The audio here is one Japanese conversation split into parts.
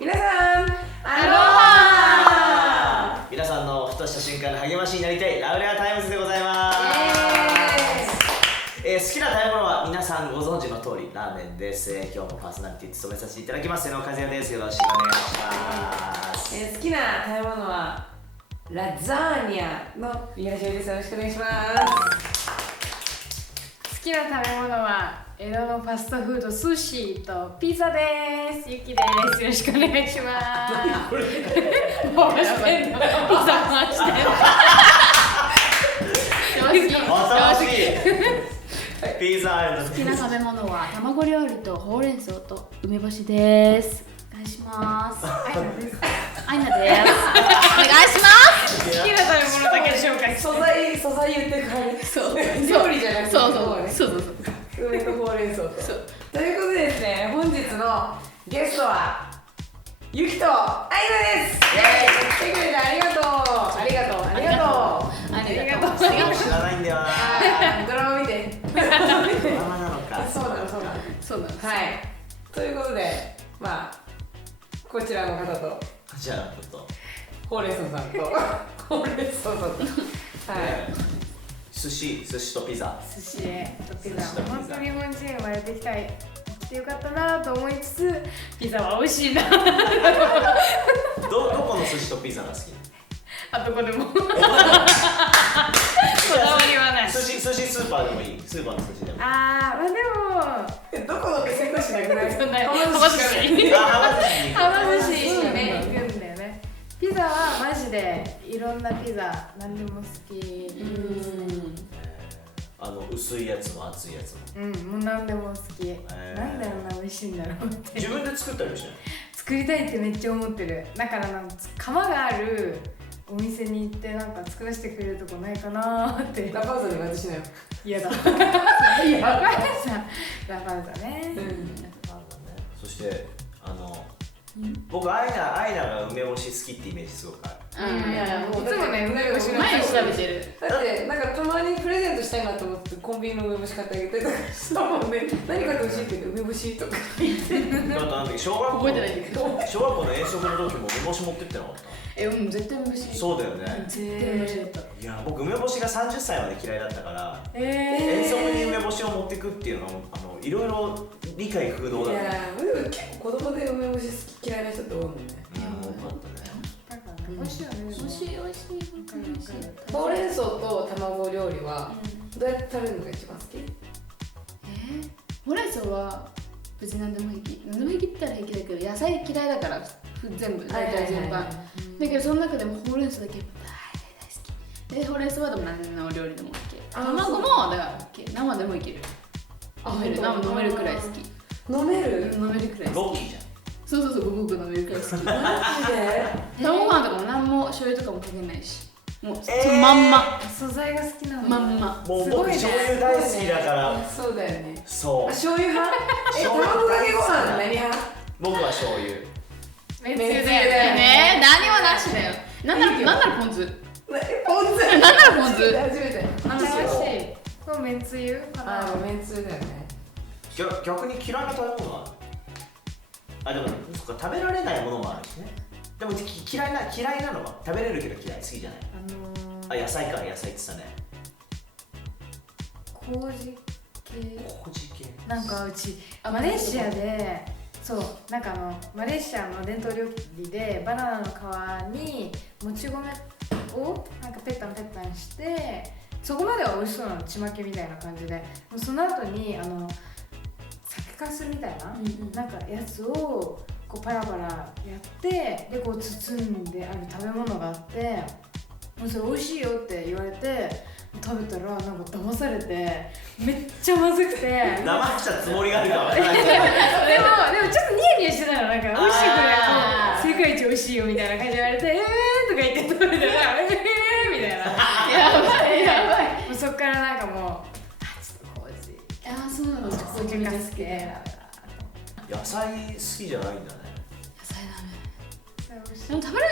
皆さん、アロハ。皆さんのふとした瞬間の励ましになりたいラウレアタイムズでございます。好きな食べ物は皆さんご存知の通りラーメンです。今日もパーソナリティ務めさせていただきます江野和也です。よろしくお願いします。好きな食べ物はラザーニャの五十嵐です。よろしくお願いします。好きな食べ物は江戸のファストフード寿司とピザです。ゆきです。よろしくお願いします。これ回してんの。ピザ回してんの。新しいピザ好きな食べ物は卵料理とほうれん草と梅干しです。お願いします。アイナです。アイナです。お願いします。好きな食べ物だけ紹介して。素材言ってくれる。そう料理じゃなくて、そう梅とほうれん草と。ということでですね、本日のゲストはゆきとあいなです。イエーイ。来てくれてありがとう。ありがとう。知らないんだよな。ドラマ見て。ドラマなのか。そうなの。はい。ということで、まあこちらの方とじゃあちょっとほうれん草さんとほうれん草さんとはい。寿司とピザ。寿司とピザ。寿司とピザ本当に日本人生まれてきてよかったなと思いつつ、ピザは美味しいな。どこの寿司とピザが好き？あどこでも。こだわりはない。寿司スーパーでもいい。スーパーの寿司でも。まあでもどこのって選択肢なくない？そんなはま寿司。ははま寿司にね行くんだよね。ピザはマジでいろんなピザ何でも好き。薄いやつも厚いやつも。もう何でも好き。なんであんな美味しいんだろうって。自分で作ったりしない？作りたいってめっちゃ思ってる。だから窯があるお店に行ってなんか作らせてくれるとこないかなーって。ラパウザに私のよ。嫌だ。ラパウザね。そして僕アイナが梅干し好きってイメージすごくある。いつもね梅干しの毎日食べてる。だってなんかたまにプレゼントしたいなと思ってコンビニの梅干し買ってあげてたからしたもんね。何買ってほしいって言って梅干しとか言って。あと小学校の遠足の時も梅干し持ってってなかった？絶対梅干し。そうだよね。絶対梅干しだった。いや僕梅干しが30歳まで嫌いだったから遠足に梅干しを持ってくっていうのをいろいろ理解不能だった。いやでも結構子供で梅干し好き嫌いな人って多いもんね。多かったね。美味しいよね。美味しい。ほうれん草と卵料理はどうやって食べるのが一番好き？ほうれん草は別に何でも平気。何でも平気って言ったら平気だけど野菜嫌いだから全部大体全般。だけどその中でもほうれん草だけ大好き。でほうれん草はでも何の料理でも OK。卵もだから OK。生でもいける。飲めるくらい好き。飲めるくらい好き。ロッキーじゃん。そうごく飲めるくらい好き。マジで？卵ご飯とかも何も醤油とかもかけないし、もうそのまんま。素材が好きなの。まんま。もう僕醤油大好きだから。そうだよね。そう。醤油派？卵かけご飯何派？僕は醤油。めっちゃだよね。何もなしだよ。なんならポン酢。ポン酢？なんならポン酢。初めて。新しい。これめんつゆかな。めんつゆだよね。逆に嫌いな食べ物はでもそっか食べられないものもあるしね。でも嫌いなのは食べれるけど嫌い好きじゃない。野菜って言ったね。麹系。麹系。なんかうちマレーシアでなんかマレーシアの伝統料理でバナナの皮にもち米をなんかペッタンしてそこまでは美味しそうなの。ちまきみたいな感じでその後に酒粕みたいな、なんかやつをこうパラパラやってでこう包んである食べ物があってもうそれ美味しいよって言われて食べたらなんか騙されてめっちゃまずくて騙したつもりがあるかもね。でもちょっとニヤニヤしてたの。なんか美味しいぐらい世界一美味しいよみたいな感じで言われてとか言って食べたらみたいなやばい。もうそっからなんかもうちょっと麹そうなの。麹が好きで野菜好きじゃないんだね。野菜ダメ。でも食べる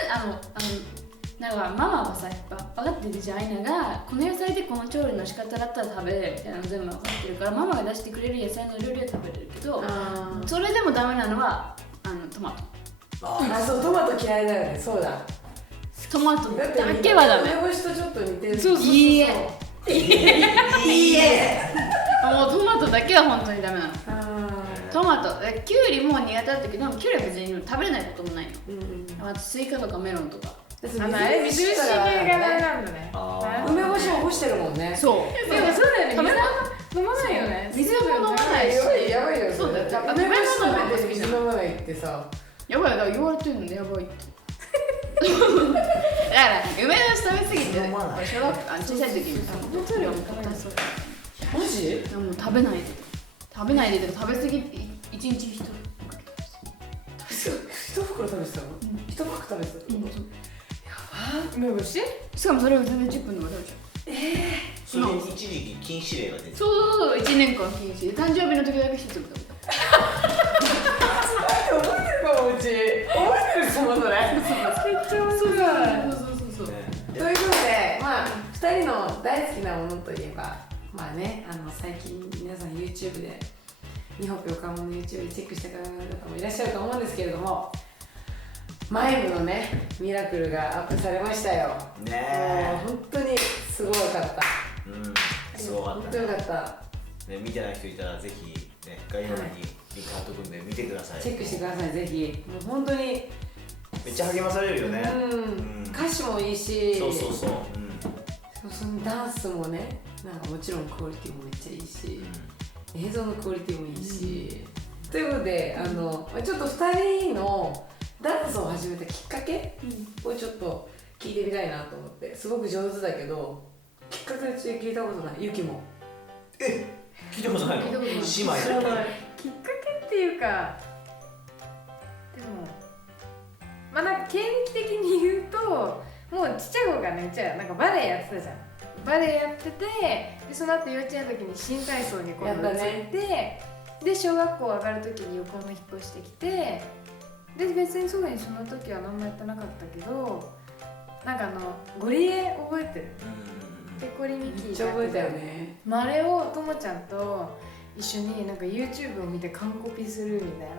なんかママはさやっぱ分かってるじゃん。アイナがこの野菜でこの調理の仕方だったら食べれるみたいなの全部分かってるからママが出してくれる野菜の料理は食べれるけどそれでもダメなのはトマト。あ、そう、トマト嫌いだよね。そうだ。トマトだってだけはダメ。梅干しとちょっと似てる。そうそうそうそう。いいえ。いいえ。もうトマトだけは本当にダメなの。あトマト、キュウリも苦手だったけど、キュウリは別に食べれないこともないの。ー、あとスイカとかメロンとか。あれ水虫系がダメなんだね。あ梅干しを干してるもんね。そう。でもそうだよね。食べ飲まないよね。水も飲まないし。やばいやばいよ。そうだよ。梅干し食べて水飲まないってさ。やばい、だから言われてるのやばいって。だから梅干し食べ過ぎて、飲まない小学校小さい時に本当にも食べない。マジ？でも食べないで食べ過ぎ一日一袋一袋食べてたの？一パック食べてたってこと？梅干し？しかもそれを全然10分でも食べちゃう。それで一時期禁止令が出てそう1年間禁止で誕生日の時だけ一粒食べた。覚えてるかもうち。覚えてるかもそれ。めっちゃ面白い。そうということで、まあ2人の大好きなものといえば、まあね、最近皆さん YouTube で日本横浜の YouTube でチェックした方もいらっしゃると思うんですけれども、マイムのねミラクルがアップされましたよ。ねもう本当にすごかった。すごか本当ったね。よかった。見てない人いたらぜひね、概要欄にリンク貼っとくんで見てください。チェックしてください、ぜひ。もう本当に、めっちゃ励まされるよね。歌詞もいいし、そうそうそう。そのダンスもね、なんかもちろんクオリティもめっちゃいいし、映像のクオリティもいいし、ということでちょっと2人のダンスを始めたきっかけをちょっと聞いてみたいなと思って。すごく上手だけどきっかけは聞いたことない。ゆきも聞いたことないの？聞いたことない姉妹知らない。きっかけっていうか、でもまあなんか経歴的に言うと、もうちっちゃい子がね、なんかバレエやってたじゃん。バレエやってて、でその後幼稚園の時に新体操に今度移って、で小学校上がる時に横浜引っ越してきて、で別にそうにその時は何もやってなかったけど、なんかゴリエ覚えてる？ペコリミキめっちゃ覚えたよね。あれをともちゃんと一緒になんか YouTube を見て完コピするみたい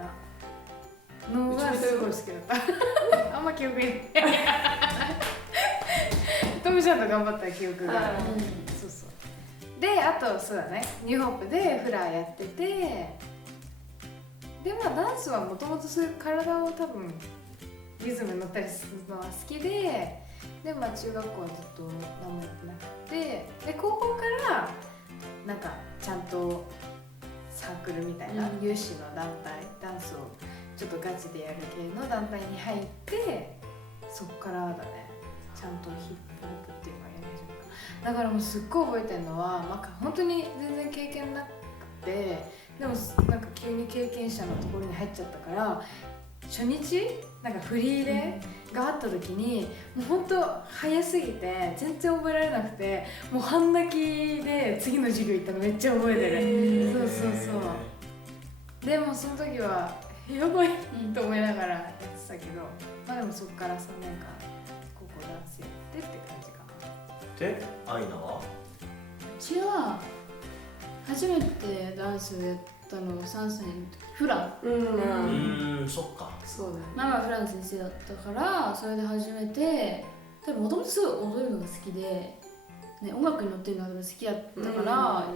なのがすごい好きだったあんま記憶にないともちゃんと頑張った記憶がある。そうそうで、あとそうだね、ニューホップでフラーやってて、でまあダンスはもともとそういう体を多分リズムに乗ったりするのは好きで、でまあ中学校はずっと何もやってなくて、で高校からなんかちゃんとサークルみたいな、有志の団体、ダンスをちょっとガチでやる系の団体に入って、そっからだね、ちゃんとヒップホップっていうかやり始めた。だからもうすっごい覚えてるのは、なんか本当に全然経験なくて、でもなんか急に経験者のところに入っちゃったから、初日なんかフリーレがあった時に、もうほんと早すぎて全然覚えられなくて、もう半泣きで次の授業行ったのめっちゃ覚えてる。そうそうそう。でもその時はやばいと思いながらやってたけど、まあでもそこから3年間高校ダンスやってって感じかな。で、アイナは？うちは初めてダンスをやったのが3歳の時、フラン。そっか。そうだね。ママはフラン先生だったから、それで始めて、多分もともとすごい踊るのが好きで、ね、音楽に乗ってるのが好きだったから、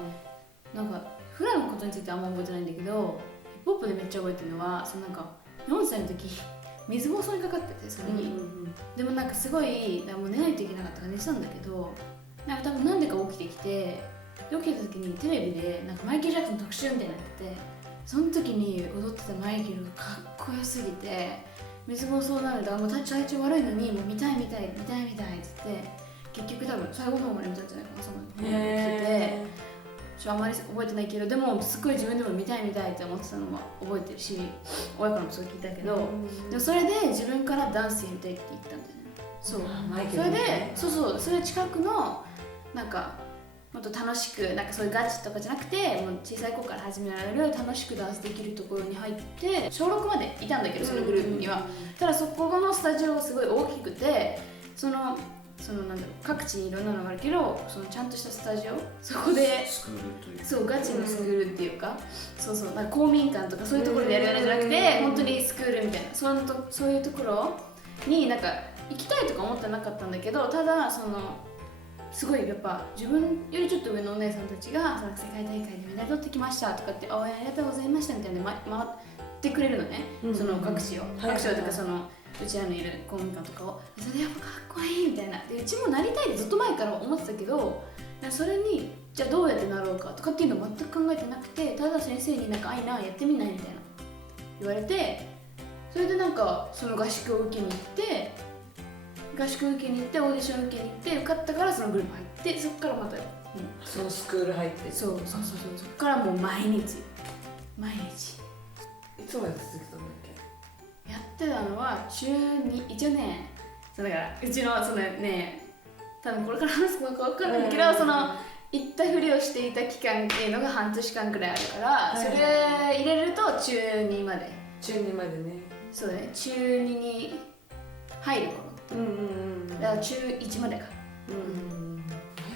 なんかフラのことについてあんま覚えてないんだけど、ヒップホップでめっちゃ覚えてるのは、そのなんか4歳の時水暴走にかかってて、それに、でもなんかすごいもう寝ないといけなかったから寝てたんだけど、なんか多分なんでか起きてきて、起きた時にテレビでなんかマイケル・ジャクソン特集みたいになってて、その時に踊ってたマイケルがかっこよすぎて、水暴走なのでもう体調悪いのにもう見たいって言って結局多分最後の方まで見たんじゃないかな、その来てあんまり覚えてないけど、でもすっごい自分でも見たいって思ってたのは覚えてるし、親からもそう聞いたけど、でもそれで自分からダンスやりたいって言ったんだよね。そうそれでそれで近くのなんかもっと楽しく、なんかそういうガチとかじゃなくて、もう小さい子から始められる楽しくダンスできるところに入って、小6までいたんだけど、そのグループには。ただそこのスタジオがすごい大きくて、そそのなんだろう各地にいろんなのがあるけどそのちゃんとしたスタジオそこでスクールというそうガチのスクールっていうか、そうそうなんか公民館とかそういうところでやるやるじゃなくて本当にスクールみたいなそういうところになんか行きたいとか思ってなかったんだけど、ただそのすごいやっぱ自分よりちょっと上のお姉さんたちがその世界大会でメダル取ってきましたとかって応援ありがとうございましたみたいな回ってくれるのね、その各地を各地をとかそのうちらのいる公民館とかをそれでやっぱかっこいいみたいなでうちもなりたいってずっと前から思ってたけどそれにじゃあどうやってなろうかとかっていうのを全く考えてなくてただ先生になんかあいなやってみないみたいな言われてそれでなんかその合宿を受けに行ってオーディション受けに行って受かったからそのグループ入ってそこからまたそのスクール入ってそうそこからもう毎日いつまで続けたんだっけ？やってたのは週に一応ねそうだからうちのそのね多分これから話すのか分かんないけど、その行ったふりをしていた期間っていうのが半年間くらいあるから、それ入れると中2まで中2までね。そうだね中2に入る頃だから中1までかマ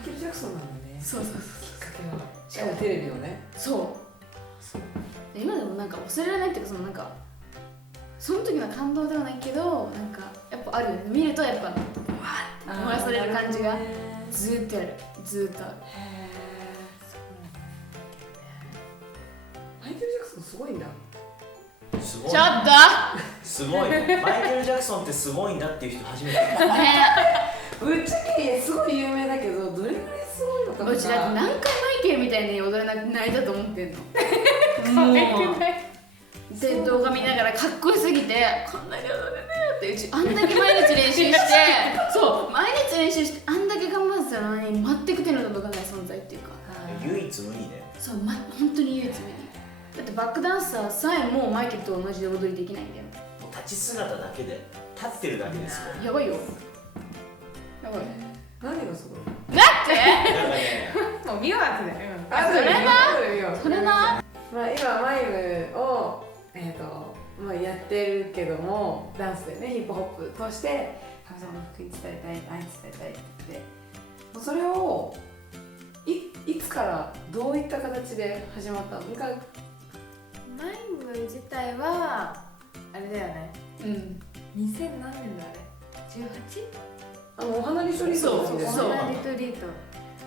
イケル・ジャクソンなんだね。そうそうきっかけは。しかもテレビをね。そう今でもなんか忘れられないっていうかそのなんかその時の感動ではないけどなんかやっぱあるよね見るとやっぱわーって思わされる感じがずーっとあるずーっとあるマイケル・ジャクソンすごいんだ。すごいちょっとすごいマイケル・ジャクソンってすごいんだっていう人初めて見たぶっちゃけすごい有名だけどどれぐらいすごいのかな。うちだって何回マイケルみたいに踊れなくないだと思ってんのもうで動画見ながらかっこよすぎてこんなに踊れねえってうちあんだけ毎日練習してそう毎日練習してあんだけ頑張ってたのに全く手の届かない存在っていうか唯一無二でそう、本当に唯一無二だってバックダンサーさえもマイケルと同じで踊りできないんだよもう立ち姿だけで立ってるだけですよやばいよやばい何がすごい？だってなんかねもう見ようってだよあ、それな。それなまあ今マイムをまあやってるけどもダンスでねヒップホップとして神様の福音伝えたい、愛伝えたいって言ってそれをいつからどういった形で始まったの？マイム自体はあれだよねうん2000何年だあれ 18? お花リトリートの時ですおそう花リトリート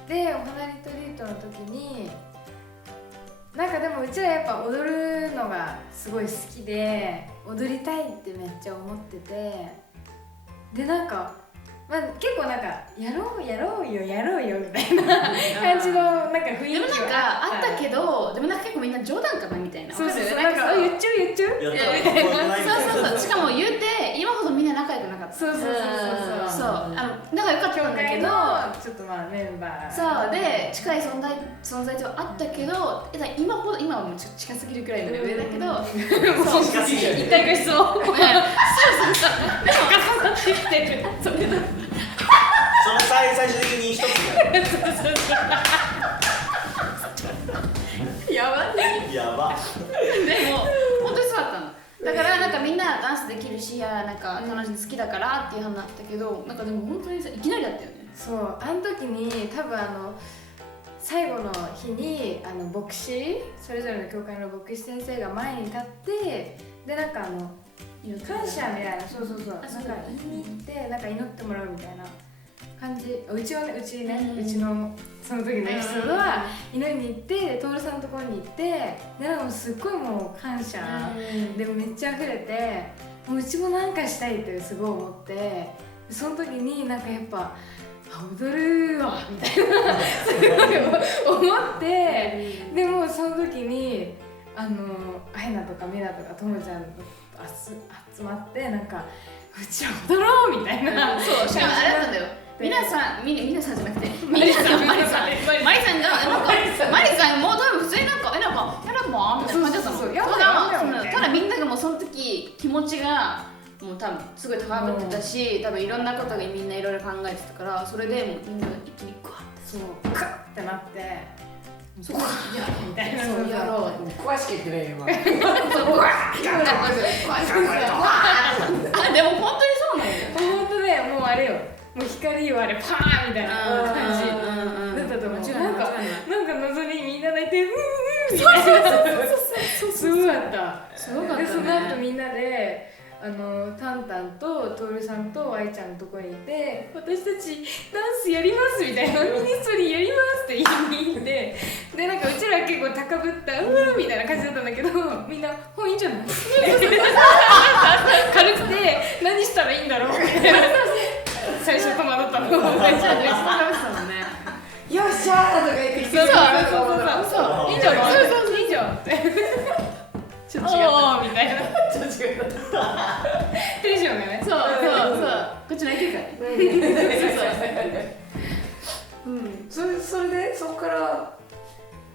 でお花リトリートの時になんかでもうちらやっぱ踊るのがすごい好きで踊りたいってめっちゃ思っててでなんか、まあ、結構なんかやろうよみたいな感じのなんか雰囲気でもなんかはあったけどでもなんか結構みんな冗談かなみたいなそうそうそうわかるなんか言っちゃうやったらかっこよくないみたいなそうそうそうしかも言うて今ほどみんな仲良くなかったそうそうそう仲良かったんだけどちょっとまあメンバーそうで近い存在ではあったけど今はもうちょっと近すぎるくらいのレベルだけどそう近すぎる一回ご質問そうそうそうでも重なってきてるそれだその最終的に一つやばいやばでも本当にそうだったのだからなんかみんなダンスできるしなんか楽しい好きだからっていう話になったけどなんかでも本当にさいきなりだったよねそうあの時に多分最後の日に牧師それぞれの教会の牧師先生が前に立ってでなんか感謝みたいなそうなんか言いに行ってなんか祈ってもらうみたいな感じうちのその時のエピソードは祈りに行って徹さんのところに行ってでなんかすっごいもう感謝でめっちゃ溢れてもううちもなんかしたいってすごい思ってその時になんかやっぱ踊るわみたいな思ってでもその時にアヘナとかミナとかともちゃん集まってなんかうちら踊ろうみたいなそうしかもあれだったんだよ皆さんじゃなくてマリさんがもう多分普通になんかやらばみたいな感じだったのそうただみんながもうその時気持ちがもう多分すごい高ぶってたし多分いろんなことがみんないろいろ考えてたからそれでもうみんな一気にグワッてそうカッってなってそうやろうみたいなそうやろう詳しく言ってない今あでも本当にそうなんだよ本当ねもうあれよもう光はあれパーンみたいな感じだったと思う。なんか謎にみんな泣いてみたいなすごかった。すごかったね。でその後みんなでタンタンとトールさんと愛ちゃんのとこにいて、私たちダンスやりますみたいな、ミニストリーやりますって言いに行って、でなんかうちら結構高ぶったみたいな感じだったんだけど、みんなもういいんじゃない軽くて何したらいいんだろうみたいな最初戸惑ったの。めっちゃめっちゃ楽しそうだね。よっしゃーとか言ってきて、そういいんじゃないいいじゃんってちょっと違ったみたいなちょっと違うテンションがね。そうこっち泣いてるからね。それでそこから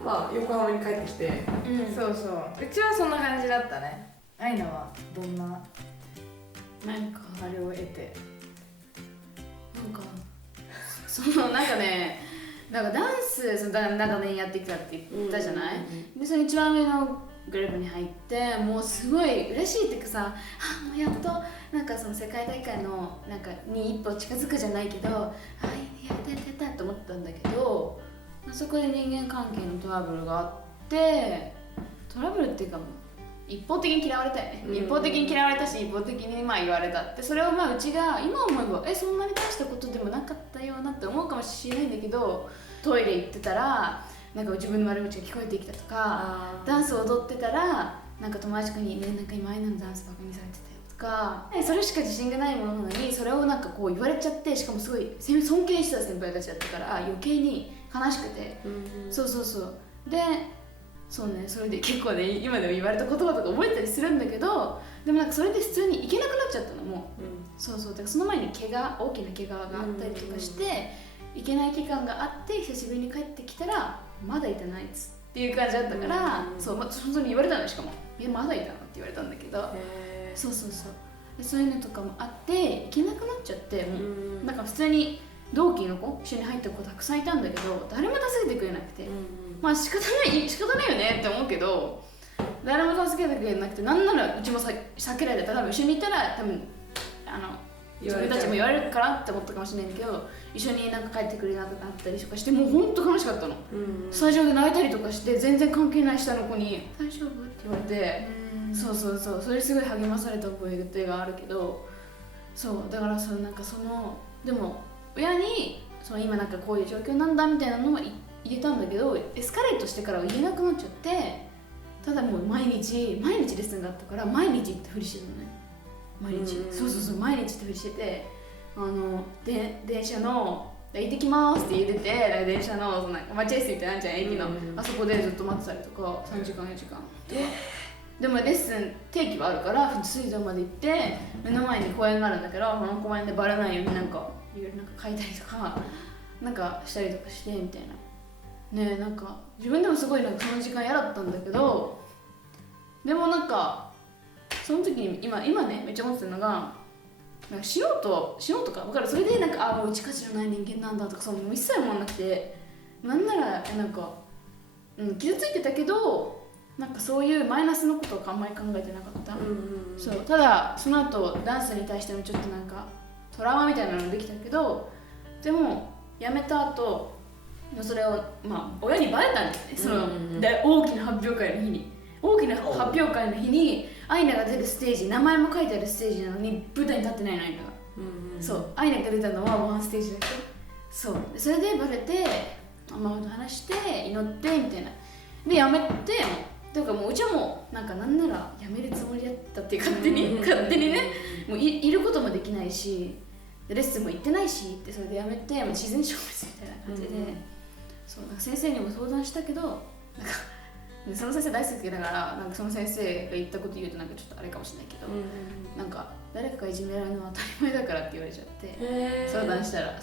まあ横浜に帰ってきて、そううちはそんな感じだったね。アイナはどんななんかあれを得て、なんかね、なんかダンス長年やってきたって言ったじゃない、でその一番上のグループに入ってもうすごい嬉しいっていうかさ、もうやっとなんかその世界大会のなんかに一歩近づくじゃないけど、やったって思ったんだけど、そこで人間関係のトラブルがあって、トラブルっていうかもう一方的に嫌われたよね、一方的に嫌われたし一方的にまあ言われたって、それをまあうちが今思えばそんなに大したことでもなかったよなって思うかもしれないんだけど、トイレ行ってたらなんか自分の悪口が聞こえてきたとか、ダンスを踊ってたらなんか友達にね、なんか今アイナのダンスバカにされてたよとか、それしか自信がないものなのにそれをなんかこう言われちゃって、しかもすごい尊敬してた先輩たちだったから余計に悲しくて、でそうね、それで結構ね今でも言われた言葉とか覚えたりするんだけど、でもなんかそれで普通に行けなくなっちゃったのも、だからその前に大きな怪我があったりとかして、行けない期間があって久しぶりに帰ってきたらまだいたなあいつっていう感じだったから、本当に言われたの。しかもまだいたのって言われたんだけど、そういうのとかもあって行けなくなっちゃって、もうなんか普通に同期の子一緒に入った子たくさんいたんだけど誰も助けてくれなくて、まあ仕方ないよねって思うけど誰も助けてくれなくて、なんならうちも避けられた。多分一緒にいたら多分自分たちも言われるかなって思ったかもしれないんだけど、一緒になんか帰ってくれなくなったりとかして、もうほんと悲しかったの、スタジオで泣いたりとかして、全然関係ない下の子に「大丈夫?」って言われて、それすごい励まされた覚えがあるけど、だからなんかでも親に今なんかこういう状況なんだみたいなのも言えたんだけど、エスカレートしてからは言えなくなっちゃって、ただもう毎日レッスンがあったから毎日行ってふりしてたのね。毎日毎日行ってふりしてて、電車の行ってきますって言ってて、電車の待合室みたいなのあるじゃん、駅の、あそこでずっと待ってたりとか3時間4時間とか、でもレッスン定期はあるから水道まで行って、目の前に公園があるんだけど、この公園でバレないようになんかいろいろ書いたりとかなんかしたりとかしてみたいなね。なんか自分でもすごいなんかその時間嫌だったんだけど、でもなんかその時に今ねめっちゃ思ってるのが、なんかしようとか分かる。それでなんかもううち価値のない人間なんだとか、もう一切思わなくて、なんならなんか、傷ついてたけど、なんかそういうマイナスのことをあんまり考えてなかった、ただその後ダンスに対してのちょっとなんかトラウマみたいなのができたけど、でも辞めた後それを親にバレたんですね、大きな発表会の日にアイナが出るステージ、名前も書いてあるステージなのに舞台に立ってないの、アイナが。アイナが出たのはワンステージだけ。それでバレて、ママと話して祈ってみたいなでやめて、だからもううちはもうなんならやめるつもりだったっていう、勝手にね、もういることもできないし、レッスンも行ってないしって、それでやめてもう自然消滅みたいな感じで、なんか先生にも相談したけど、なんかその先生大好きだから、なんかその先生が言ったこと言うとなんかちょっとあれかもしれないけど、なんか誰かがいじめられるのは当たり前だからって言われちゃって、相談したら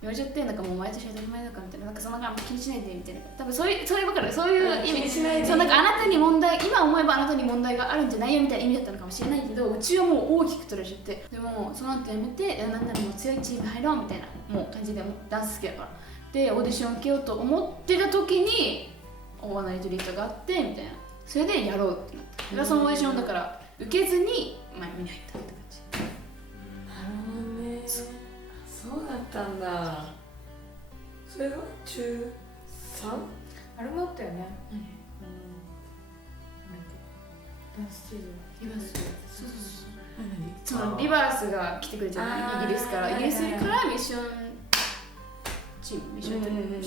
言われちゃって、なんかもう毎年当たり前だからみたいな、なんかその気にしないでみたいな、多分そういう分かる、そういう意味、なんかあなたに問題、今思えばあなたに問題があるんじゃないよみたいな意味だったのかもしれないけど、うちはもう大きく取られちゃって、でもその後やめて、なんならもう強いチーム入ろうみたいなもう感じで、ダンス好きだからでオーディション受けようと思ってた時にオーナーリトリートがあってみたいな、それでやろうってなった。だからそのオーディションだから受けずに見に入ったって感じ。なるほどね。そそうだったんだ。それが中 3？ あれもあったよね。ダンスチーズ。リバース。そう何そのリバースが来てくれたじゃないイギリスから。イギリスからミッションチーム、ミッション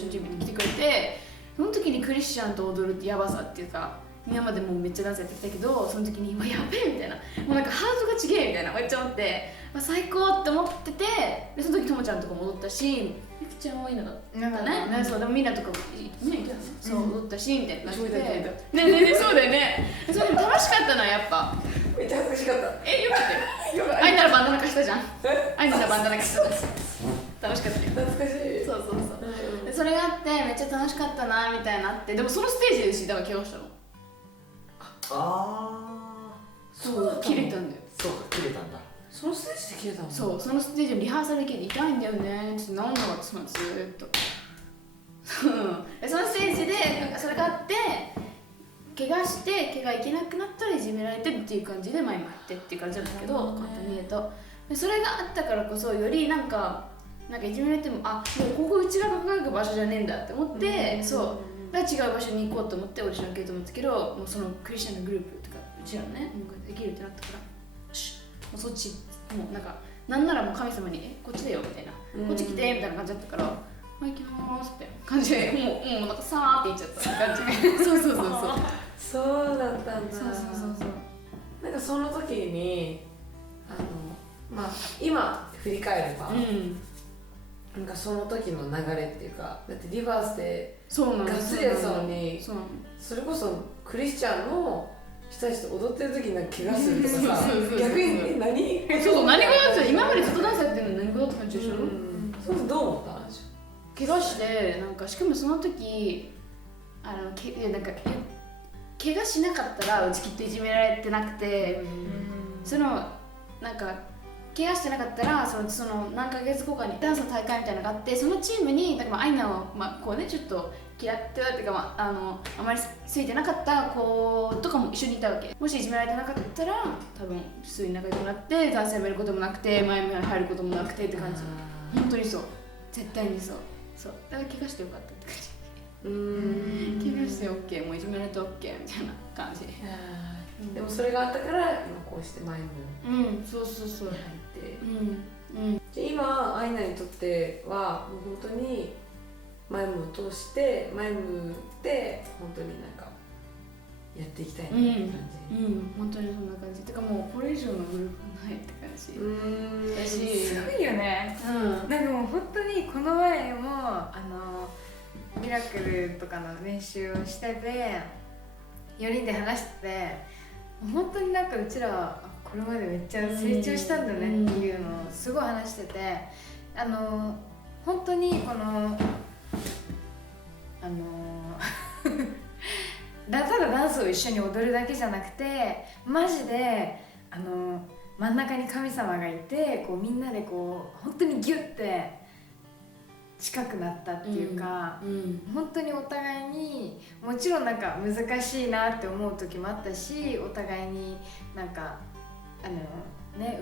チームに来てくれて、その時にクリスチャンと踊るってやばさっていうか、今までもうめっちゃダンスやってきたけど、その時に今やべえみたいな、もうなんかハートがちげえみたいなめっちゃ思って、最高って思ってて、でその時ともちゃんとかも踊ったし、ゆきちゃん多いのだったね。そうでもみんなとかみんないたよね。そう踊ったしみたいな感じで。ねそうだよね。それでも楽しかったなやっぱ。めっちゃ恥ずかしかった。よかったよ。あいならバンダナ貸したじゃん。あいならバンダナ貸したじゃん。楽しかったよ。懐かしい。そうそうそう。でそれがあってめっちゃ楽しかったなみたいなって、でもそのステージでしだから怪我したの。そう切れたんだよ。そうか切れたんだ。そのステージで切れたの？そうそのステージのリハーサルで痛いんだよねって治んなかったそのずーっと。でそのステージでそれがあって怪我して怪我いけなくなったらいじめられてっていう感じで前も入ってっていう感じなんだけど、簡単に言うとでそれがあったからこそよりなんかいじめられてももうここうちが輝く場所じゃねえんだって思って、そうだから違う場所に行こうと思ってオーディション受けようと思ったけど、もうそのクリスチャンのグループとかうちらのねもうできるってなったから、よしもうそっちもうなんならもう神様にこっちだよみたいな、こっち来てみたいな感じだったから、行きまーすって感じでもうなんかさーって言っちゃった感じでそうそうだったんだ。そうなんかその時に今振り返れば、なんかその時の流れっていうか、だってリバースでガッツリやったのに、それこそクリスチャンの人たちと踊ってる時になんか怪我するとかさ、逆に何そう何語だって今までずっとダンスやってるの何語だって感じでしょ。そうどう思ったんでしょ。怪我してしかもその時怪我しなかったらうちきっといじめられてなくて、怪我してなかったらその何ヶ月後かにダンスの大会みたいなのがあって、そのチームにアイナをこうねちょっと嫌ってたっていうか、あまりついてなかった子とかも一緒にいたわけ。もしいじめられてなかったら多分普通に仲良くなってダンスやめることもなくて前に入ることもなくてって感じ。本当にそう、絶対にそうだから怪我してよかったって感じ。怪我して OK、 もういじめられて OK みたいな感じ。でもそれがあったから今こうして前もそう入って、今アイナにとってはもう本当にマイムを通してマイムで本当にやっていきたいなって感じ。本当にそんな感じ。てかもうこれ以上のグループないって感じ。すごいよね。なんかもう本当にこの前もミラクルとかの練習をしてて4人で話してて、本当にうちらこれまでめっちゃ成長したんだねっていうのをすごい話してて、本当にこのただダンスを一緒に踊るだけじゃなくて、マジで真ん中に神様がいてこうみんなでこう本当にギュッて近くなったっていうか、本当にお互いにもちろん難しいなって思う時もあったし、お互いにう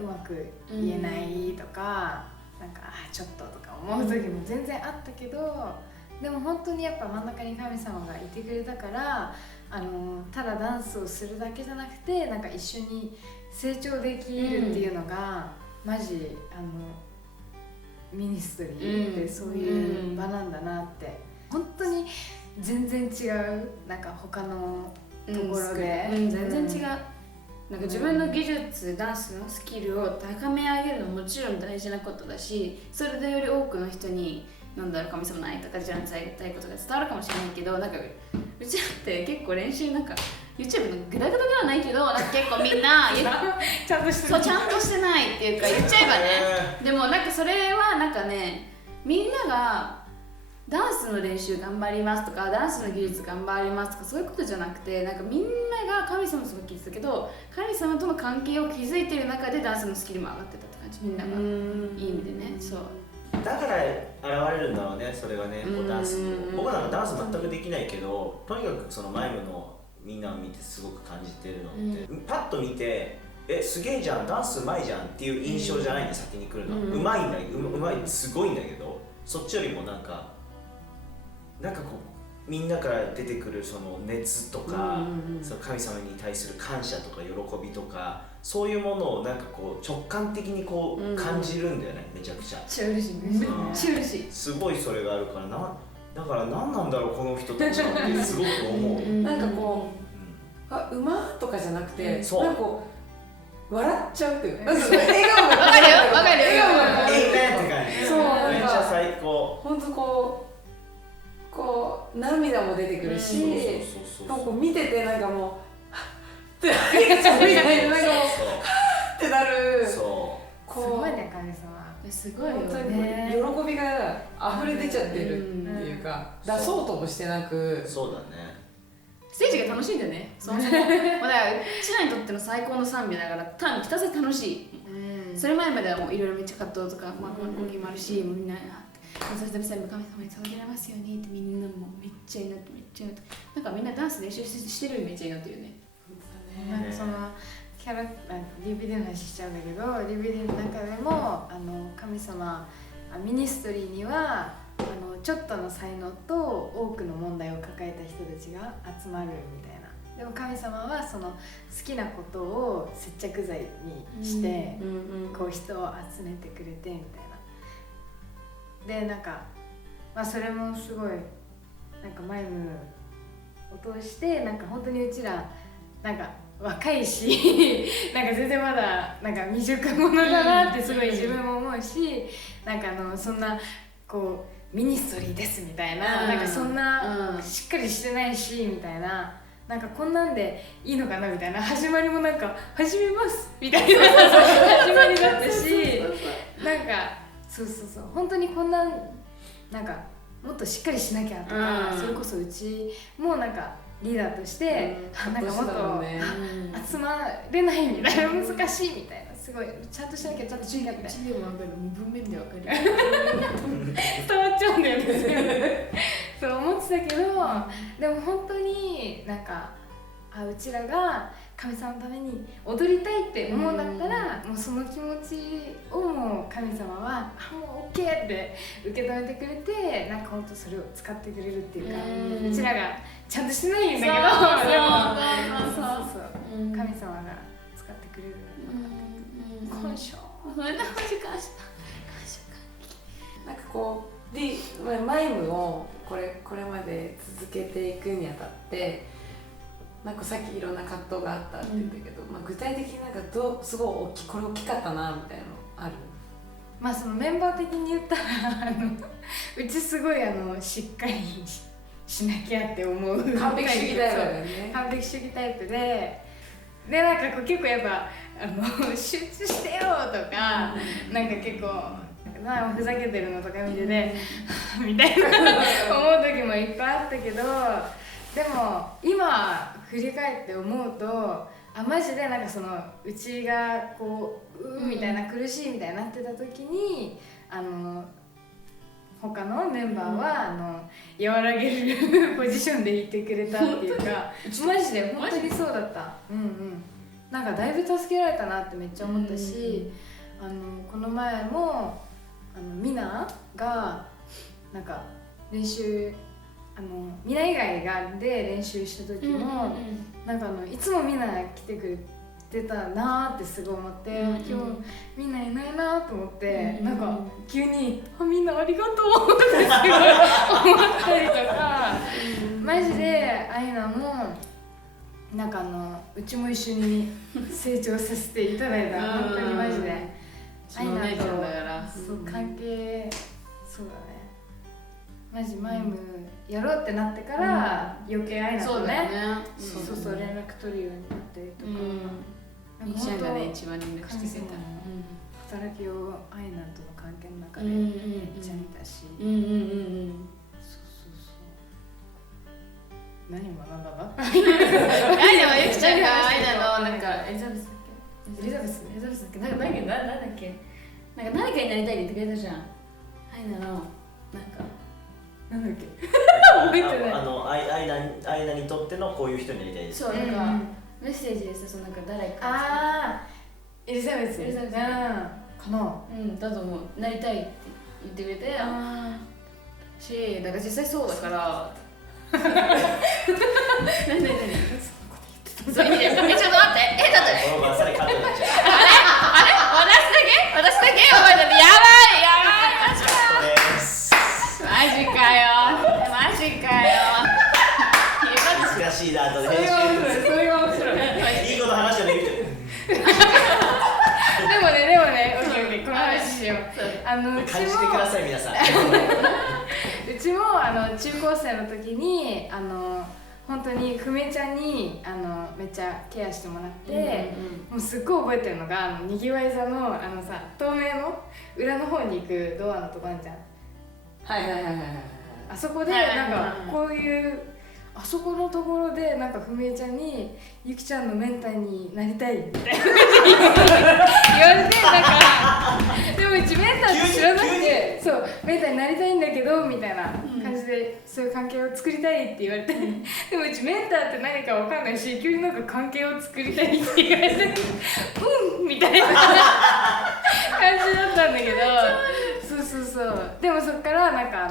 まく言えないとか、ちょっととか思う時も全然あったけど、でも本当にやっぱ真ん中に神様がいてくれたから、ただダンスをするだけじゃなくて一緒に成長できるっていうのが、マジミニストリーってそういう場なんだなって、本当に全然違う他のところで、全然違う。自分の技術、ダンスのスキルを高め上げるのももちろん大事なことだし、それでより多くの人に神様ないとかじゃん伝えたいことが伝わるかもしれないけど、うちらって結構練習YouTube のグダグダではないけど結構みんなちゃんとしてないっていうか言っちゃえばね。でもそれはみんながダンスの練習頑張りますとかダンスの技術頑張りますとかそういうことじゃなくて、みんなが神様すごい聞いてたけど、神様との関係を築いてる中でダンスのスキルも上がってたって感じ。みんながいい意味でね。そうだから現れるんだろうね、それがね、ダンスの。僕ダンス全くできないけど、とにかくそのマイムのみんなを見てすごく感じてるのって、パッと見てすげえじゃんダンスうまいじゃんっていう印象じゃないんで先に来るの、うまいんだうまいすごいんだけど、そっちよりもなんかこうみんなから出てくるその熱とか、その神様に対する感謝とか喜びとか、そういうものをなんかこう直感的にこう感じるんだよね、めちゃくちゃ。めっちゃ嬉しい、めっちゃ嬉しい。すごいそれがあるからだから何なんだろうこの人たちはってすごく思う。なんかこう、馬とかじゃなくて、そうなんかこう笑っちゃうっていう。なんか笑顔がわかるよわかるよ笑顔がエイメンって感じ。そうなんかめっちゃ最高。本当こう涙も出てくるし、なんかこう見ててなんかもうはっって泣けちゃうみたいな、なんかもうってなる。そうすごいね、神様。すごいよ本当にね喜びが溢れ出ちゃってるっていうか、出そうともしてなく。そうだね。ステージが楽しいんだよね。そもそもまあだからうちらにとっての最高の賛美だから、単にひたすら楽しい。それ前まではもういろいろめっちゃ葛藤とか、まあこの時もあるし、もうみんなそして全部神様に届けられますようにってみんなもめっちゃ祈ってめっちゃ祈って、なんかみんなダンス練習してるよりめっちゃ祈ってるよね。なんかそのキャラDVD の話しちゃうんだけど、DVD の中でも神様ミニストリーにはちょっとの才能と多くの問題を抱えた人たちが集まるみたいな。でも神様はその好きなことを接着剤にして、こう人を集めてくれてみたいな。でなんか、まあ、それもすごいなんかマイムを通してなんか本当にうちらなんか若いしなんか全然まだなんか未熟者だなってすごい自分も思うし、なんかそんなこうミニストリーですみたいな、なんかそんなしっかりしてないしみたいな、なんかこんなんでいいのかなみたいな、始まりもなんか始めますみたいな始まりだったし、なんかそう本当にこんなんなんかもっとしっかりしなきゃとか、それこそうちもなんかリーダーとして、なんかもっと集まれないみたいな、難しいみたいな、すごいちゃんとしなきゃちゃんとしなきゃみたいな。うちでも分かる、もう文面で分かる。伝わっちゃうんだよねそう思ってたけど、でも本当になんかうちらが神様のために踊りたいって思うんだったら、もうその気持ちをもう神様はもう OK って受け止めてくれて、なんか本当それを使ってくれるっていうか、うちらがちゃんとしてないんだけど、でも神様が使ってくれる感謝。なんかこうマイムをこれまで続けていくにあたって、なんかさっきいろんな葛藤があったって言ったけど、具体的になんかすごいこれ大きかったなみたいなのある？まあそのメンバー的に言ったらうちすごいしっかりしなきゃって思う完璧主義タイプだよね。完璧主義タイプでなんかこう結構やっぱ集中してよとか、なんか結構ふざけてるのとか見ててみたいな思う時もいっぱいあったけど、でも今振り返って思うとマジでなんかそのうちがこうみたいな苦しいみたいになってた時に他のメンバーは和らげるポジションでいてくれたっていうかマジで本当にそうだった。なんかだいぶ助けられたなってめっちゃ思ったし、この前もミナがなんか練習ミナ以外で練習した時も、なんかいつもミナ来てくれてたなーってすごい思って、今日みんないないなと思って、なんか急にみんなありがとうってすごい思ったりとか、マジでアイナもなんかうちも一緒に成長させていただいた本当にマジでアイナとそう関係そうだね、マジマイムやろうってなってから余計アイナとねそう連絡取るようになったりとか、ミシャがね一番連絡してくれた働きをアイナとの関係の中でめっちゃ見たし、何学んだの？アイナはゆきちゃんがアイナのなんかエリザベスだっけ？エリザベスだっけ？なんだっけ？なんか何かになりたいって言ってくれたじゃん。アイナのなんかなんだっけ？覚えてない。間にとってのこういう人になりたいです。そうなんかメッセージでさ、そのなんか誰かエリザベスエリザベスかな。うんだと思う。なりたいって言ってくれてし、だから実際そうだから何そういいよ。ちょっと待って。だってこのまさにカットになっちゃう。私だけ覚えてる。やばいです。マジかよ。難しいなと編集。それが面白い。いいこと話したらいいけど。でもね、オッケーこの話しよう。感じてください皆さん。うちも中高生の時に本当にふめちゃんにめっちゃケアしてもらって、もうすっごい覚えてるのがにぎわい座のさ透明の裏の方に行くドアのとこあるじゃん。あそこでなんかこういうあそこのところでなんかふみえちゃんにゆきちゃんのメンターになりたいみたいな言われて、なんかでもうちメンターって知らなくて、そうメンターになりたいんだけどみたいな感じでそういう関係を作りたいって言われて、でもうちメンターって何かわかんないし、急になんか関係を作りたいって言われてうんみたいな感じだったんだけど、そうでもそっからなんか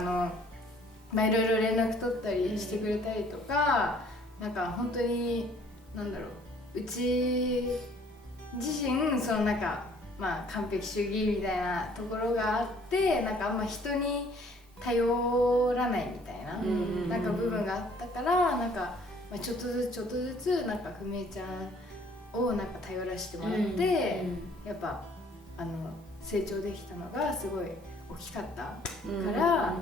いろいろ連絡取ったりしてくれたりとか、なんか本当になんだろう、うち自身そのなんか完璧主義みたいなところがあって、なんかあんま人に頼らないみたいな、なんか部分があったから、なんかちょっとずつなんかふみえちゃんをなんか頼らせてもらって、やっぱ成長できたのがすごい大きかったから、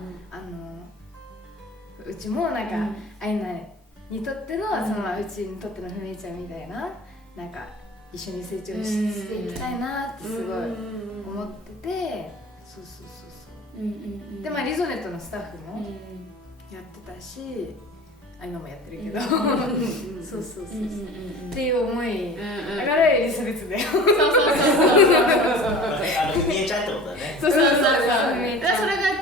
うちもなんか、アイナにとっての、そのうちにとってのふみえちゃんみたいな、なんか一緒に成長していきたいなってすごい思ってて、そうでリゾネットのスタッフもやってたし、今もやってるけど、そうっていう思いだからエリザベスだよ。ふみえちゃんってことだね。それが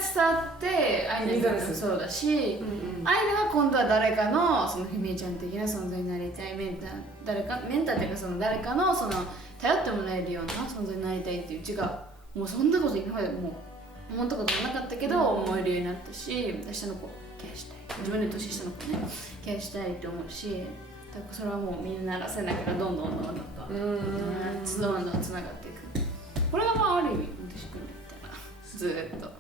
伝わってアイナもそうだし、アイナは今度は誰かのそのふみえちゃん的な存在になりたい、メンターっていうかその誰かのその頼ってもらえるような存在になりたいっていう、うちがもうそんなこと今までもう思ったこともなかったけど思えるようになったし、下の子ケアしたい、自分で年下の子ねケアしたいって思うし、だからそれはもうみんならせながらどんどんなんかつながっていく。これがある意味私くんみたいな、ずーっと。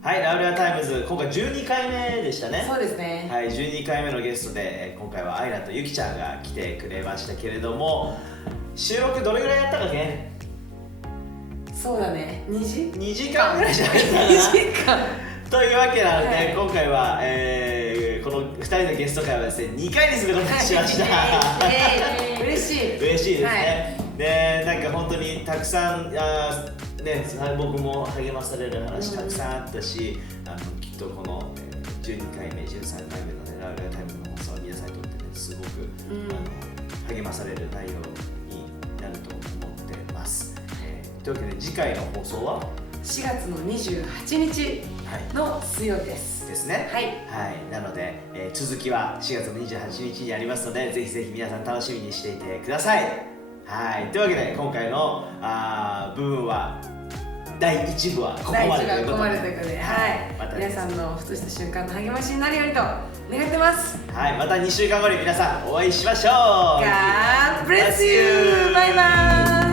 はい、ラウレアタイムズ、今回12回目でしたね。そうですね。はい、12回目のゲストで今回はアイナとゆきちゃんが来てくれましたけれども、収録どれぐらいやったかね。そうだね、2時間ぐらいじゃないかな。2時間というわけなので、今回は、この2人のゲスト会はですね、2回にすることにしました。嬉しいですね。で、なんか本当にたくさん僕も励まされる話たくさんあったし、きっとこの12回目、13回目のね、ラウレアタイムの放送は皆さんにとってね、すごく、励まされる内容になると思ってます。というわけで次回の放送は4月の28日の水曜日です。ですね。はい。なので、続きは4月の28日にありますので、ぜひぜひ皆さん楽しみにしていてください。はい。というわけで今回の部分は第1部はここまでということで、はい。皆さんのふとした瞬間の励ましになるようにと願ってます。はい。また2週間後に皆さんお会いしましょう。God bless you! バイバイ!